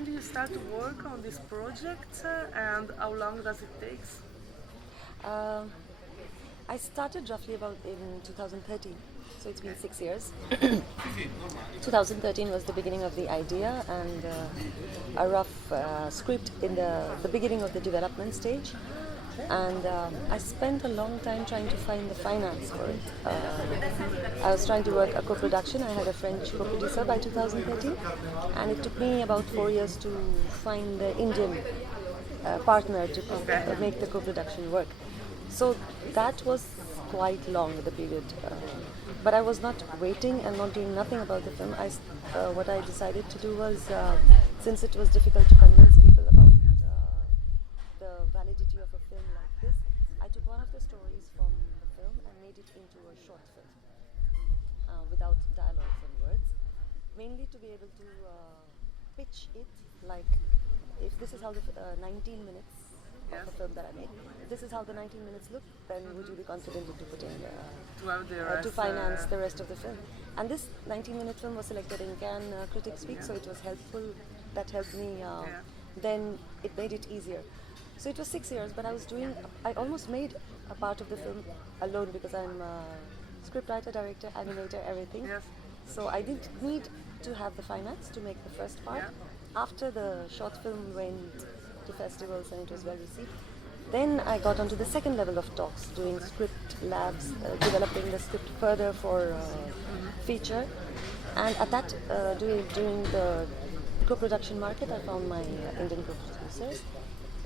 when did you start to work on this project and how long does it take? Um, I started roughly about in 2013, so it's been 6 years. 2013 was the beginning of the idea and a rough script in the beginning of the development stage. And I spent a long time trying to find the finance for it. I was trying to work a co-production. I had a French co-producer by 2013, and it took me about 4 years to find the Indian partner to make the co-production work. So that was quite long, the period. But I was not waiting and not doing nothing about the film. What I decided to do was, since it was difficult to convince people about the validity of a film like this, I took one of the stories from the film and made it into a short film without dialogues and words, mainly to be able to pitch it like, if this is how the 19 minutes of the film that I made, this is how the 19 minutes look, then would you be confident into putting to finance the rest of the film? And this 19-minute film was selected in Cannes Critics Week, so it was helpful. That helped me. Then it made it easier. So it was 6 years, but I almost made a part of the film alone because I'm a scriptwriter, director, animator, everything. Yes. So I didn't need to have the finance to make the first part. After the short film went to festivals and it was well received, then I got onto the second level of talks, doing script labs, developing the script further for feature. And at that, during the co-production market, I found my Indian co-producers.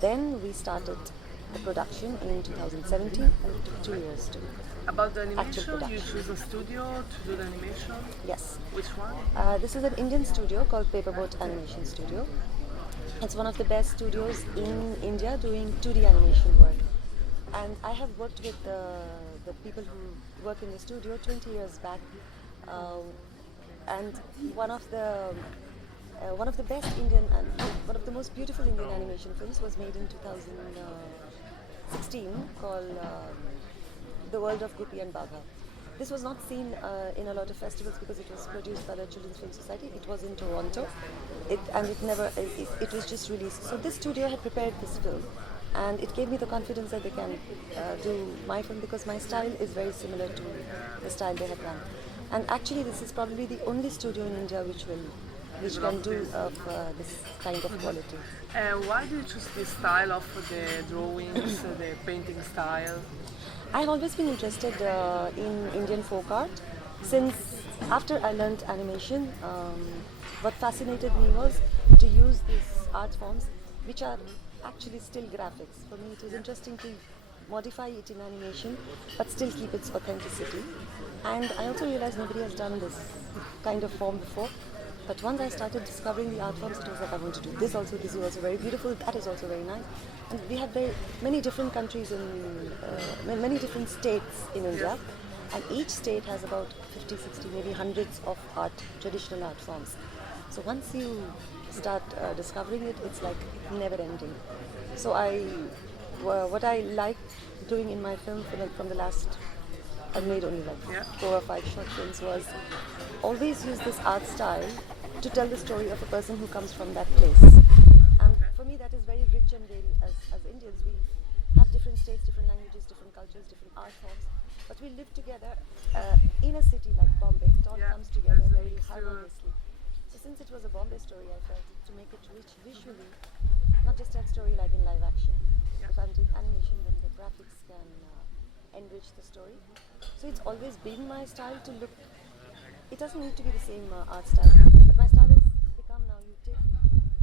Then we started the production in 2017, and it took 2 years to About the actual animation, you production. choose a studio to do the animation? Yes. Which one? This is an Indian studio called Paperboat Animation Studio. It's one of the best studios in India doing 2D animation work. And I have worked with the people who work in the studio 20 years back. And one of the best Indian and one of the most beautiful Indian animation films was made in 2016 called The World of Gopi and Bagha. This was not seen in a lot of festivals because it was produced by the Children's Film Society. It was in Toronto, it was just released. So this studio had prepared this film, and it gave me the confidence that they can do my film because my style is very similar to the style they have done. And actually, this is probably the only studio in India which can do this kind of quality. Why do you choose this style of the drawings, the painting style? I've always been interested in Indian folk art. Since after I learned animation, what fascinated me was to use these art forms which are actually still graphics. For me, it was interesting to modify it in animation but still keep its authenticity. And I also realized nobody has done this kind of form before. But once I started discovering the art forms, it was like I want to do this also. This is also very beautiful. That is also very nice. And we have very many different countries in many different states in India, and each state has about 50, 60, maybe hundreds of traditional art forms. So once you start discovering it, it's like never ending. So what I like doing in my film from the last, I've made only like 4 or 5 short films, was always use this art style to tell the story of a person who comes from that place. And for me, that is very rich and varied. As Indians, we have different states, different languages, different cultures, different art forms, but we live together in a city like Bombay. It all comes together very harmoniously. So since it was a Bombay story, I felt to make it rich visually, not just tell story like in live action. If I'm doing animation, then the graphics can enrich the story. So it's always been my style to look. It doesn't need to be the same art style, but my style has become now you take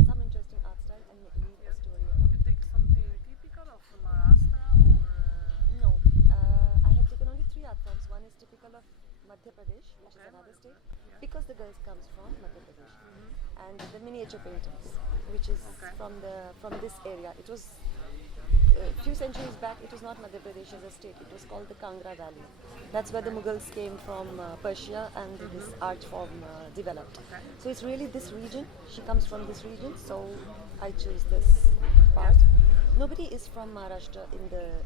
some interesting art style and weave a story around. You take something typical of Maharashtra or? No, I have taken only 3 art forms. One is typical of Madhya Pradesh, which is another state, because the girls comes from Madhya Pradesh, and the miniature paintings, which is from this area. It was a few centuries back. It was not Madhya Pradesh as a state. It was called the Kangra Valley. That's where the Mughals came from Persia, and this art form developed. So it's really this region. She comes from this region, so I choose this part. Nobody is from Maharashtra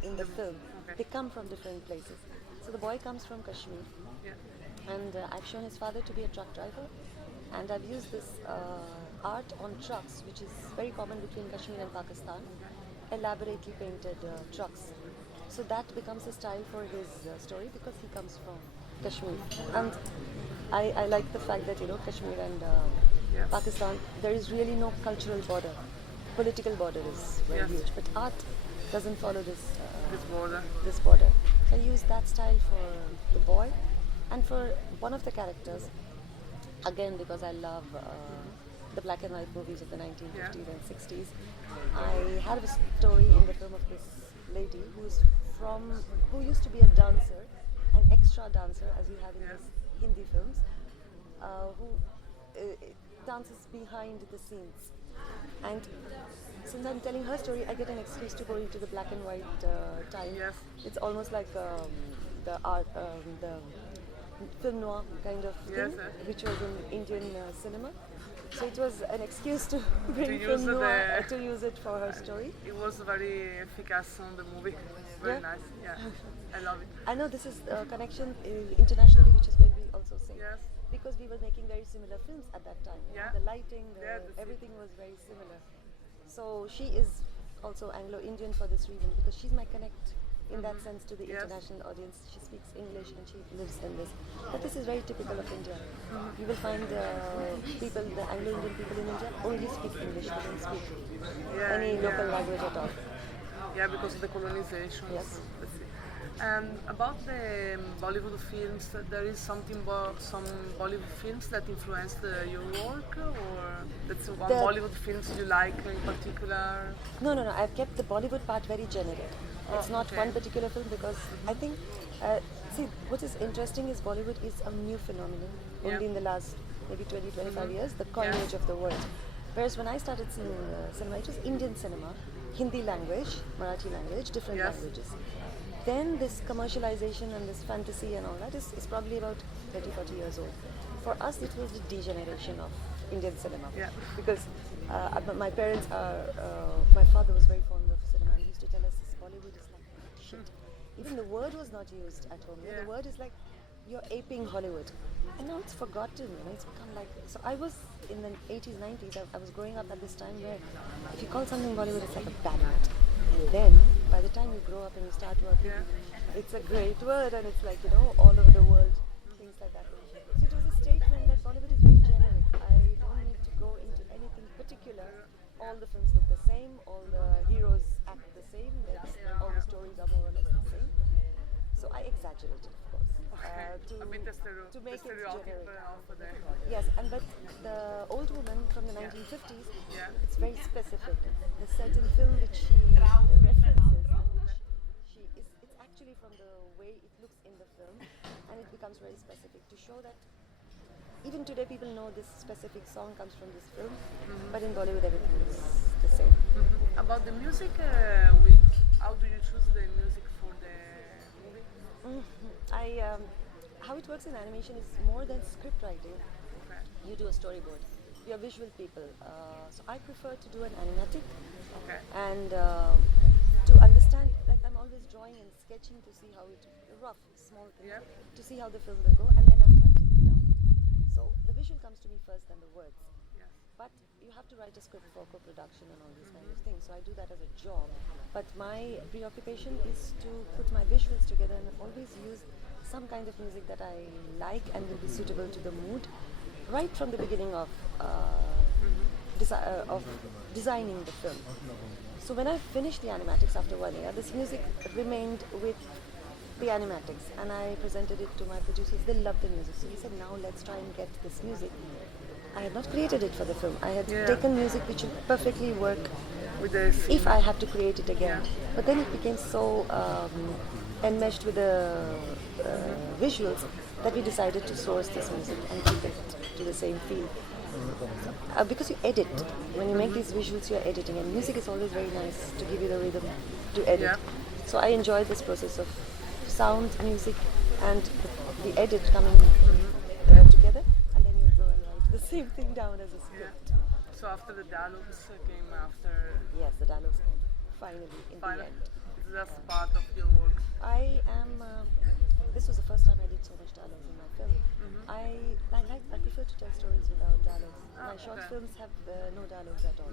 in the film. They come from different places. So the boy comes from Kashmir, and I've shown his father to be a truck driver, and I've used this art on trucks, which is very common between Kashmir and Pakistan, elaborately painted trucks. So that becomes a style for his story because he comes from Kashmir. And I like the fact that, Kashmir and Yes. Pakistan, there is really no cultural border. Political border is very Yes. huge, but art doesn't follow This border. this border. So I use that style for the boy, and for one of the characters, again because I love the black and white movies of the 1950s and 60s. I had a story in the film of this lady who used to be a dancer, an extra dancer, as we have in Yes. these Hindi films, who dances behind the scenes. And since I'm telling her story, I get an excuse to go into the black and white time. Yes. It's almost like the art, the film noir kind of Yes, thing, yes. which was in Indian cinema. So it was an excuse to bring use film noir the- to use it for her story. It was very efficacious on the movie. Very Yeah. nice. Yeah, I love it. I know this is a connection internationally, which is going to be also seen. Yes. Because we were making very similar films at that time. Yeah. The lighting, Yeah, that's it. everything was very similar. So she is also Anglo-Indian for this reason because she's my connect in that sense to the Yes. international audience. She speaks English and she lives in this. But this is very typical of India. You will find people, the Anglo-Indian people in India only speak English. They don't speak Yeah, any yeah. local language at all. Yeah, because of the colonization. Yes. That's it. And about the Bollywood films, there is something about some Bollywood films that influenced your work, or that's one The- Bollywood films you like in particular? No. I've kept the Bollywood part very generic. It's not okay. one particular film because I think, see, what is interesting is Bollywood is a new phenomenon only Yeah. in the last maybe 20, 25 years, the coinage of the word. Whereas when I started seeing cinema, it was Indian cinema, Hindi language, Marathi language, different Yes. languages. Then this commercialization and this fantasy and all that is probably about 30, 40 years old. For us, it was the degeneration of Indian cinema. Yeah. Because my parents are, my father was very fond of cinema and he used to tell us this Bollywood is like shit. Even the word was not used at home. Yeah. The word is like, you're aping Hollywood. And now it's forgotten, it's become like, so I was in the 80s, 90s, I was growing up at this time where if you call something Bollywood, it's like a bad word. And then, by the time you grow up and you start working, Yeah. it's a great word and it's like, all over the world, things like that. So it was a statement that Bollywood is very generic. I don't need to go into anything particular. All the films look the same, all the heroes act the same, all the stories are more or less the same. So I exaggerated, of course, A bit to make it stereotype generic. of the. Yes, but the old woman from the 1950s, Yeah. it's very specific. The certain film which she references and which it's actually from the way it looks in the film, and it becomes very specific to show that even today people know this specific song comes from this film, but in Bollywood everything is the same. About the music, how do you choose the music for the movie? How it works in animation is more than script writing. Okay. You do a storyboard. You're visual people, so I prefer to do an animatic. Okay. And to understand, like I'm always drawing and sketching to see how it, rough, small things, Yeah. to see how the film will go, and then I'm writing it down. So the visual comes to me first, then the words. Yes. But you have to write a script for co-production and all these kind of things. So I do that as a job. But my preoccupation is to put my visuals together and always use some kind of music that I like and will be suitable to the mood, right from the beginning of designing the film. So when I finished the animatics after 1 year, this music remained with the animatics, and I presented it to my producers. They loved the music, so we said, now let's try and get this music. I had not created it for the film. I had taken music which would perfectly work With the scene. if I had to create it again. Yeah. But then it became so enmeshed with the visuals that we decided to source this music and keep it to the same feel. Because you edit. When you make these visuals, you're editing, and music is always very nice to give you the rhythm to edit. Yeah. So I enjoy this process of sound, music, and the edit coming together, and then you go and write the same thing down as a Yeah. script. So after the dialogues came after. Yes, the dialogues finally in the Final. end. That's part of your work. I am this was the first time I did so much dialogues in my film. I prefer to tell stories without dialogues. My short okay. films have no dialogues at all.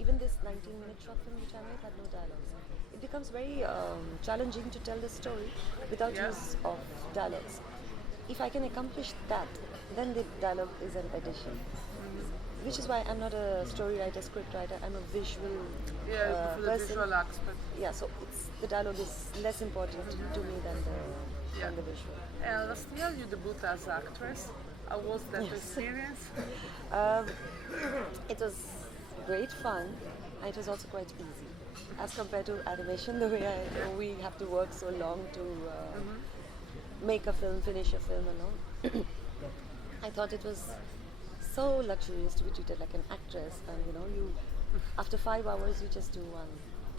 Even this 19-minute short film which I made had no dialogues. It becomes very challenging to tell the story without Yeah. use of dialogues. If I can accomplish that, then the dialogue is an addition. Which is why I'm not a story writer, script writer. I'm a visual Yeah, you prefer the person. visual aspect. Yeah, so the dialogue is less important to me than Yeah. the visual. And last year you debuted as actress. How was that Yes. experience? It was great fun, and it was also quite easy as compared to animation. The way we have to work so long to make a film, finish a film, and all. I thought it was so luxurious to be treated like an actress, and you after 5 hours you just do one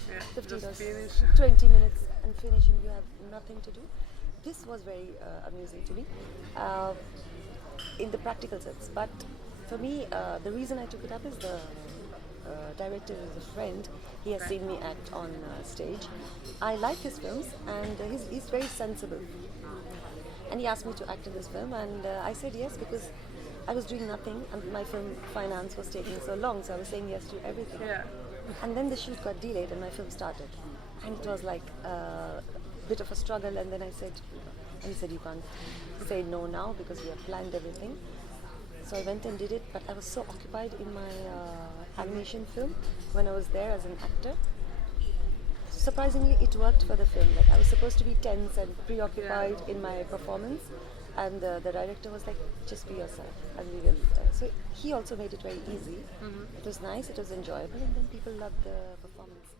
Yeah, 15 just or finish. 20 minutes and finish, and you have nothing to do. This was very amusing to me in the practical sense. But for me, the reason I took it up is the director is a friend. He has seen me act on stage. I like his films, and he's very sensible. And he asked me to act in this film, and I said yes because I was doing nothing, and my film finance was taking so long, so I was saying yes to everything. Yeah. And then the shoot got delayed, and my film started, and it was like a bit of a struggle. And then I said, and he said, you can't say no now because we have planned everything. So I went and did it, but I was so occupied in my animation film when I was there as an actor. Surprisingly, it worked for the film. Like, I was supposed to be tense and preoccupied in my performance, and the director was like, just be yourself, and we will. So he also made it very easy. It was nice, it was enjoyable, and then people loved the performance.